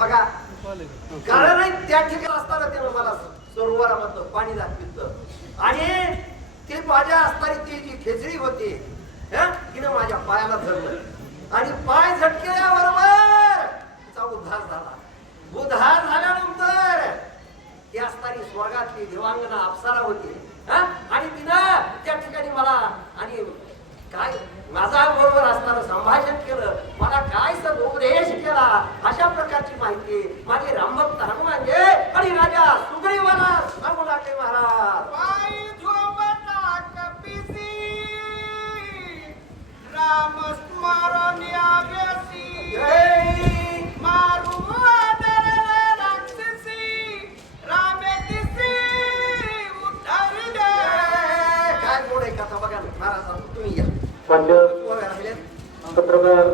बघा. कारण त्या ठिकाणी असताना त्यानं मला सरोवरामधलं पाणी दाखविलं आणि ते माझ्या असणारी ती जी खेचरी होती तिनं माझ्या पायाला धरलं आणि पाय झटकेल्याबरोबर तिचा उद्धार झाला. उद्धार झाल्यानंतर ती असणारी स्वर्गातली देवांगना अप्सरा होती आणि तिनं त्या ठिकाणी मला आणि काय माझा बरोबर असणारं संभाषण केलं, मला काय सदोपदेश केला, अशा प्रकारची माहिती माझे रामभक्त हनुमानजी आणि राजा सुग्रीवाला सांगू लागले. महाराज राम स्मरण यावेसी मारू राक्षसी रामे दिसी उद्धार दे. काय गोड आहे कथा बघा महाराज. तुम्ही या पत्रकार